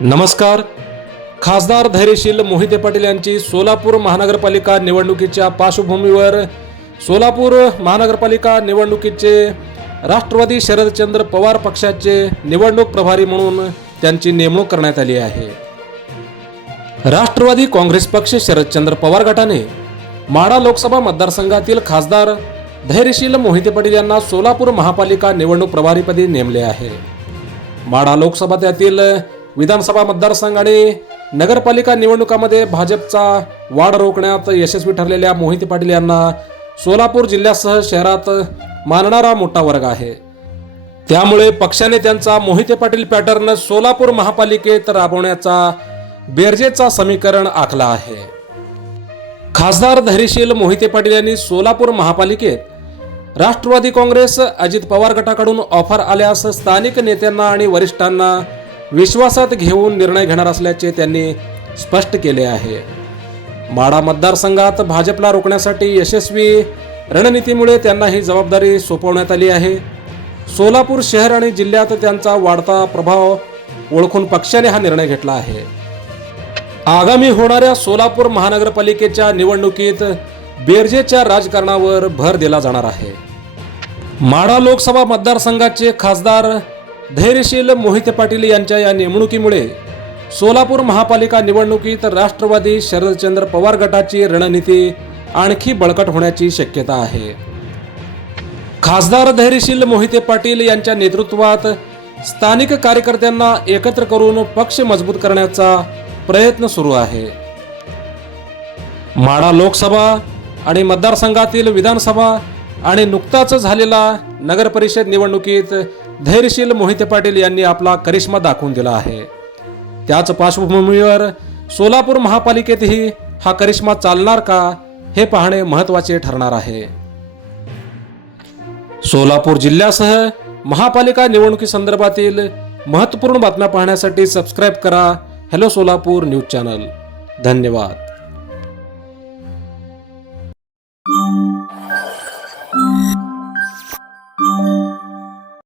नमस्कार. खासदार धैर्यशील मोहिते पाटील यांची सोलापूर महानगरपालिका निवडणुकीच्या पार्श्वभूमीवर सोलापूर महानगरपालिका निवडणुकीचे राष्ट्रवादी शरदचंद्र पवार पक्षाचे निवडणूक प्रभारी म्हणून त्यांची नेमणूक करण्यात आली आहे. राष्ट्रवादी काँग्रेस पक्ष शरदचंद्र पवार गटाने माढा लोकसभा मतदारसंघातील खासदार धैर्यशील मोहिते पाटील यांना सोलापूर महापालिका निवडणूक प्रभारीपदी नेमले आहे. माढा लोकसभा त्यातील विधानसभा मतदारसंघ आणि नगरपालिका निवडणुकामध्ये भाजपचा वाढ रोखण्यात यशस्वी ठरलेल्या मोहिते पाटील यांना सोलापूर जिल्ह्यासह शहरात मानणारा मोठा वर्ग आहे. त्यामुळे पक्षाने त्यांचा मोहिते पाटील पॅटर्न सोलापूर महापालिकेत राबवण्याचा बेरजेचा समीकरण आखला आहे. खासदार धैर्यशील मोहिते पाटील यांनी सोलापूर महापालिकेत राष्ट्रवादी काँग्रेस अजित पवार गटाकडून ऑफर आल्यास स्थानिक नेत्यांना आणि वरिष्ठांना विश्वासात घेऊन निर्णय घेणार असल्याचे त्यांनी स्पष्ट केले आहे. माढा मतदारसंघात भाजपला रोखण्यासाठी यशस्वी रणनीतीमुळे त्यांना ही जबाबदारी सोपवण्यात आली आहे. सोलापूर शहर आणि जिल्ह्यात त्यांचा वाढता प्रभाव ओळखून पक्षाने हा निर्णय घेतला आहे. आगामी होणाऱ्या सोलापूर महानगरपालिकेच्या निवडणुकीत बेरजेच्या राजकारणावर भर दिला जाणार आहे. माढा लोकसभा मतदारसंघाचे खासदार धैर्यशील मोहिते पाटील यांच्या या नेमणुकीमुळे सोलापूर महापालिका निवडणुकीत राष्ट्रवादी शरदचंद्र पवार गटाची रणनीती आणखी बळकट होण्याची शक्यता आहे. खासदार धैर्यशील मोहिते पाटील यांच्या नेतृत्वात स्थानिक कार्यकर्त्यांना एकत्र करून पक्ष मजबूत करण्याचा प्रयत्न सुरू आहे. माढा लोकसभा आणि मतदारसंघातील विधानसभा आणि नुकताच झालेला नगर परिषद निवडणुकीत धैर्यशील मोहिते पाटील यांनी आपला करिश्मा दाखवून दिला आहे. त्याच पार्श्वभूमीवर सोलापूर महापालिकेतही हा करिश्मा चालणार का हे पाहणे महत्त्वाचे ठरणार आहे. सोलापूर जिल्ह्यासह महापालिका निवडणुकीसंदर्भातील महत्त्वपूर्ण बातम्या पाहण्यासाठी सबस्क्राईब करा हॅलो सोलापूर न्यूज चॅनल. धन्यवाद.